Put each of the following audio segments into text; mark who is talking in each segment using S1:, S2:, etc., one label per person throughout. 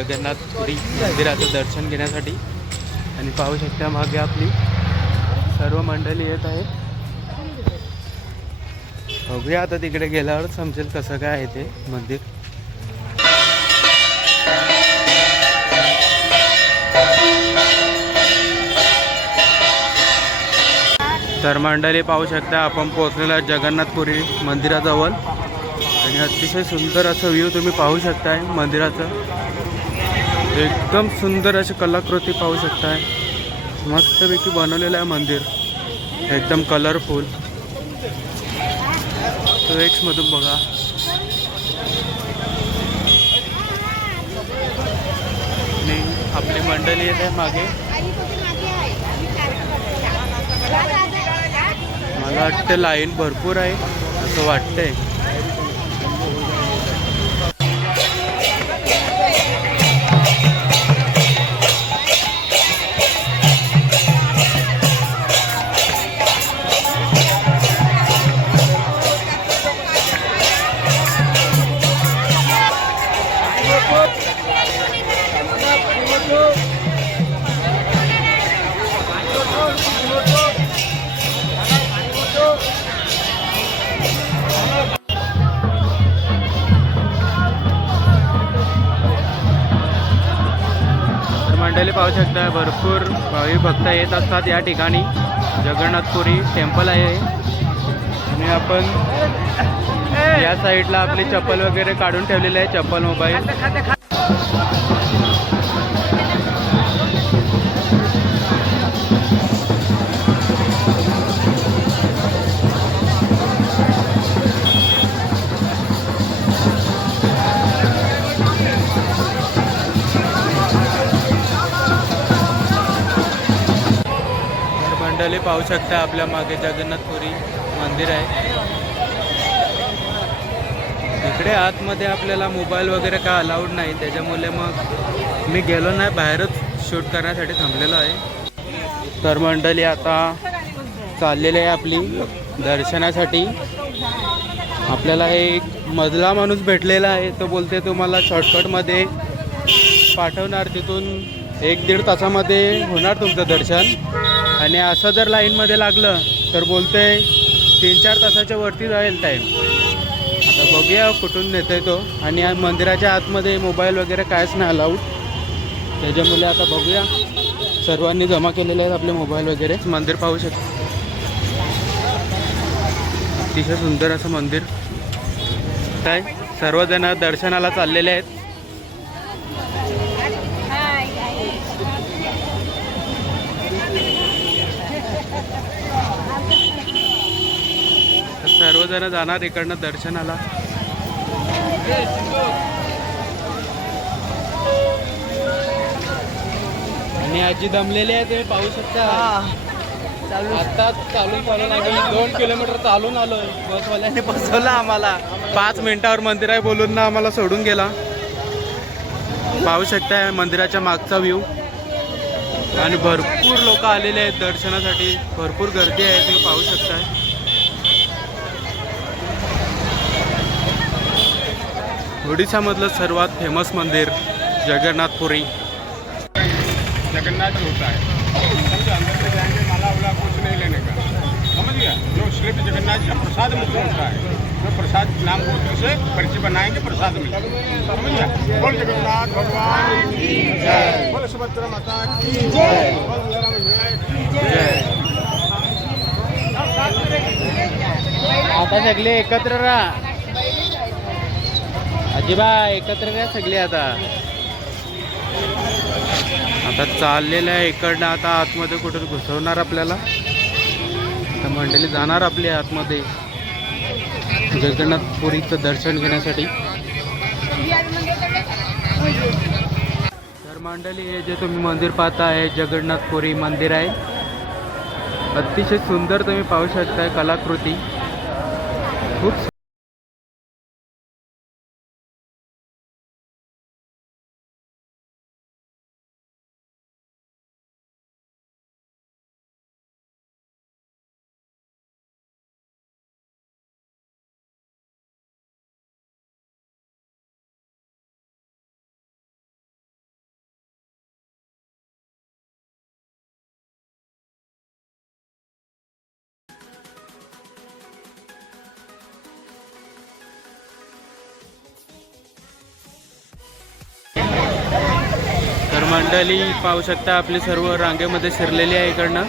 S1: जगन्नाथपुरी मंदिराचं दर्शन घेण्यासाठी. आणि पाहू शकता मागे आपली सर्व मंडळी येत आहेत. बघूया आता तिकडे गेल्यावर समजेल कसं काय आहे ते मंदिर. तर मंडळी पाहू शकता आपण पोहोचलेलो जगन्नाथपुरी मंदिराजवळ. आणि अतिशय सुंदर असं व्ह्यू तुम्ही पाहू शकताय मंदिराचं. एकदम सुंदर अशी कलाकृती पाहू शकताय. मस्तपैकी बनवलेलं आहे मंदिर. एकदम कलरफुल तो मधून बघा. आणि आपली मंडळी येत आहे मागे. मला वाटतं लाईन भरपूर आहे असं वाटतंय. भक्त येत असतात या ठिकाणी. जगन्नाथपुरी टेम्पल आहे. आणि आपण या साईडला आपली चप्पल वगैरे काढून ठेवलेली आहे चप्पल मोबाईल. पाहू शकता आपल्या मागे जगन्नाथपुरी मंदिर आहे. इकडे आतमध्ये आपल्याला मोबाईल वगैरे काय अलाउड नाही. त्याच्यामुळे मग मी गेलो नाही बाहेरच शूट करण्यासाठी थांबलेलो आहे. तर मंडळी आता चाललेली आहे आपली दर्शनासाठी. आपल्याला एक मधला माणूस भेटलेला आहे. तो बोलते तुम्हाला शॉर्टकटमध्ये पाठवणार. तिथून एक दीड तासामध्ये होणार तुमचं दर्शन. आणि असं जर लाईनमध्ये लागलं तर बोलते तीन चार तासाच्या वरती जाईल टाईम आता बघूया कुठून नेतोय तो. आणि मंदिराच्या आतमध्ये मोबाईल वगैरे कायच नाही अलाउड त्याच्यामुळे आता बघूया. सर्वांनी जमा केलेले आहेत आपले मोबाईल वगैरे. मंदिर पाहू शकतो अतिशय सुंदर असं मंदिर. काय? सर्वजण दर्शनाला चाललेले आहेत. तर सर्वजण जाणार इकडनं दर्शनाला. आणि आजी दमलेली आहे ते पाहू शकता. आता चालून चालून आम्ही दोन किलोमीटर चालून आलोय. बसवाल्याने. बसवलं आम्हाला. पाच मिनिटावर मंदिर आहे बोलून ना आम्हाला सोडून गेला. पाहू शकताय मंदिराच्या मागचा व्ह्यू आणि भरपूर लोक आलेले आहेत दर्शनासाठी. भरपूर गर्दी आहे तुम्ही पाहू शकताय. ओडिशामधलं सर्वात फेमस मंदिर जगन्नाथपुरी.
S2: जगन्नाथ होता है समझे अंदर से जाएंगे माला वाला कुछ नहीं लेने का? समझ गया जो जगन्नाथ का प्रसाद मुझे होता है जो प्रसाद नाम बोलते से पर्ची बनाएंगे प्रसाद मिलेगा समझ गया बोल जगन्नाथ भगवान की जय. बोल सुभद्रा माता की जय. बोल बलराम भैया की जय.
S1: आता सगळे एकत्र राहा. अजिबा एकत्र काय सगळे आता. आता चाललेलं आहे इकडनं आता आतमध्ये कुठं घुसवणार आपल्याला? आता मंडळी जाणार आपली आतमध्ये. जगन्नाथपुरीचं दर्शन घेण्यासाठी. तर मंडळी हे जे तुम्ही मंदिर पाहता आहे जगन्नाथपुरी मंदिर आहे. अतिशय सुंदर तुम्ही पाहू शकताय कलाकृती. खूप मंडळी पाहू शकता आपली सर्व रांगेमध्ये शिरलेली आहे इकडनं.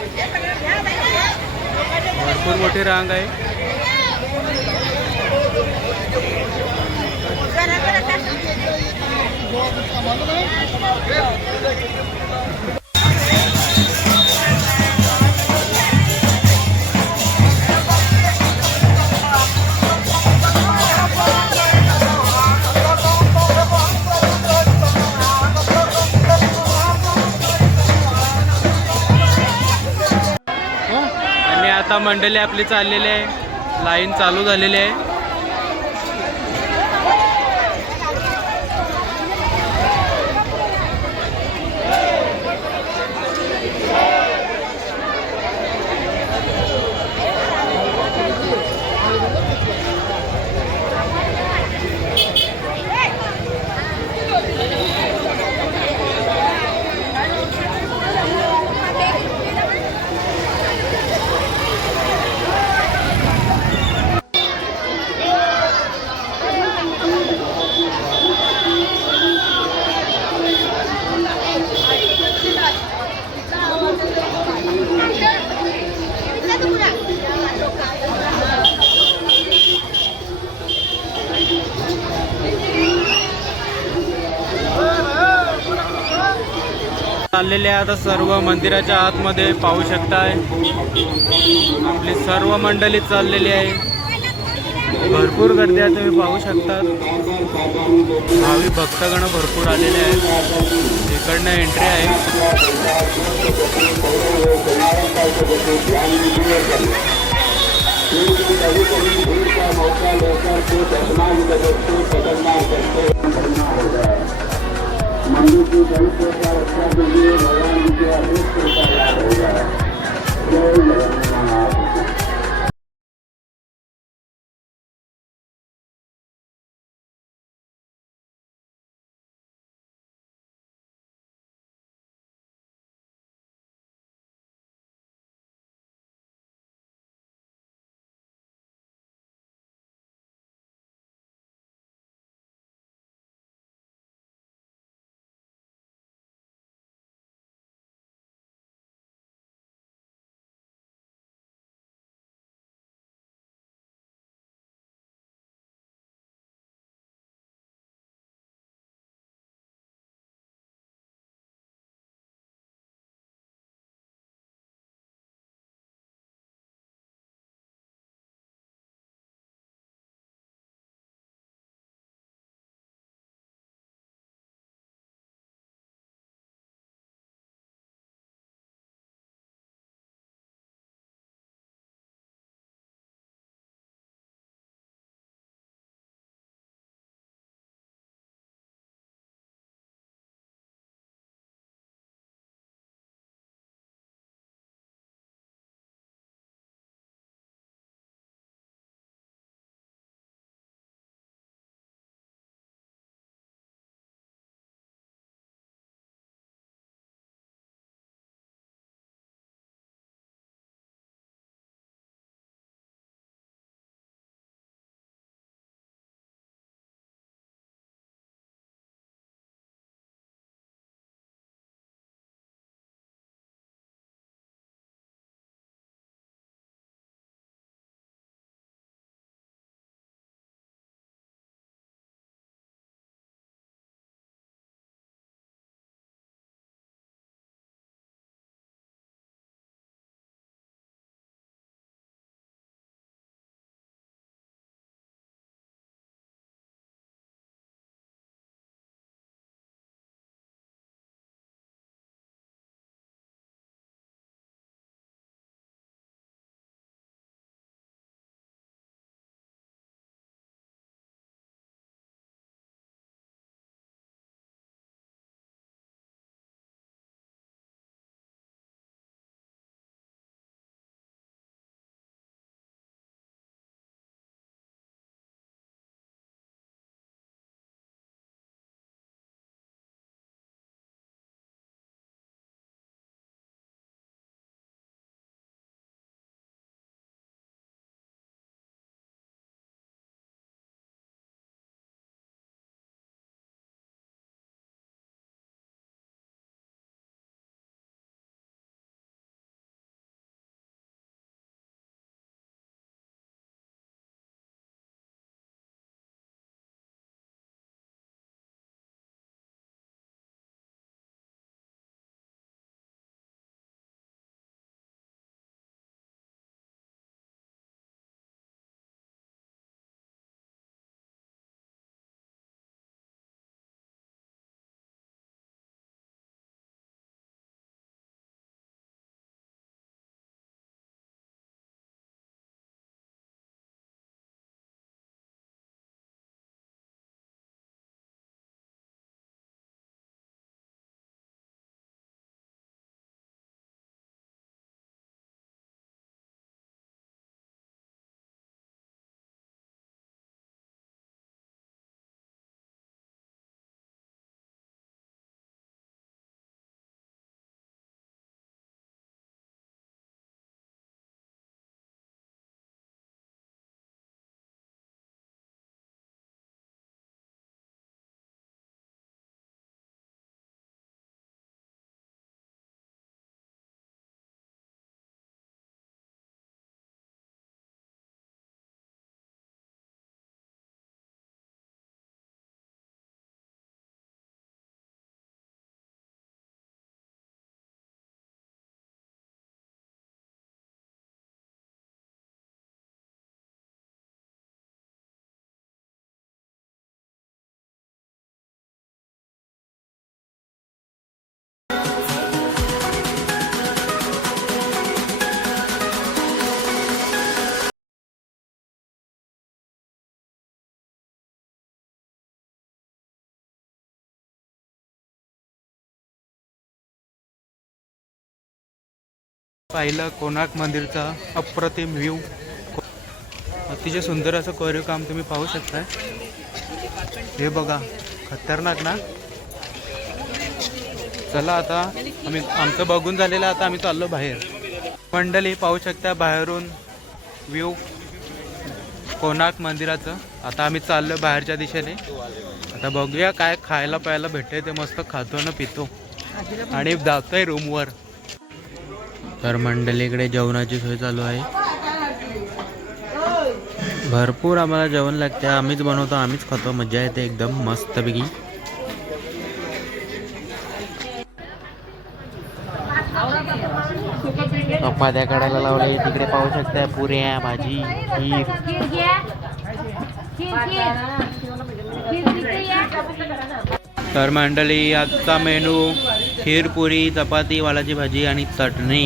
S1: भरपूर मोठी रांग आहे. आता मंडळी आपली चाललेली आहे. लाईन चालू झालेली आहे. चाललेले आता सर्व मंदिराच्या आतमध्ये पाहू शकताय. आपली सर्व मंडळी चाललेली आहे. भरपूर गर्दी आहे तुम्ही पाहू शकता. भावी भक्तगण भरपूर आलेले आहेत. इकडनं एंट्री आहे.
S2: मंदिर की गणित का रक्षा के लिए भगवान जी के अनेक कृपा लाभ होगा जय जगन्नाथ
S1: पाहिलं कोणार्क मंदिरचा अप्रतिम व्ह्यू अतिशय सुंदर असं कोरीव काम तुम्ही पाहू शकताय. हे बघा खतरनाक ना? चला आता आम्ही आमचं बघून झालेलं आता आम्ही चाललो बाहेर. मंडळी पाहू शकता बाहेरून व्ह्यू कोणार्क मंदिराचं? आता आम्ही चाललो बाहेरच्या दिशेने. आता बघूया काय खायला प्यायला भेटते ते मस्त खातो ना पितो. आणि जातोय रूमवर तर मंडळीकडे जेवणाची सोय चालू आहे. भरपूर आम्हाला जेवण लागते. आम्हीच बनवतो आम्हीच खातो. मजा येते एकदम मस्तपैकी. चपात्या काढायला लावले. तिकडे पाहू शकता पुऱ्या भाजी खीर. तर मंडळी आजचा मेनू खीर पुरी चपाती वालाची भाजी आणि चटणी.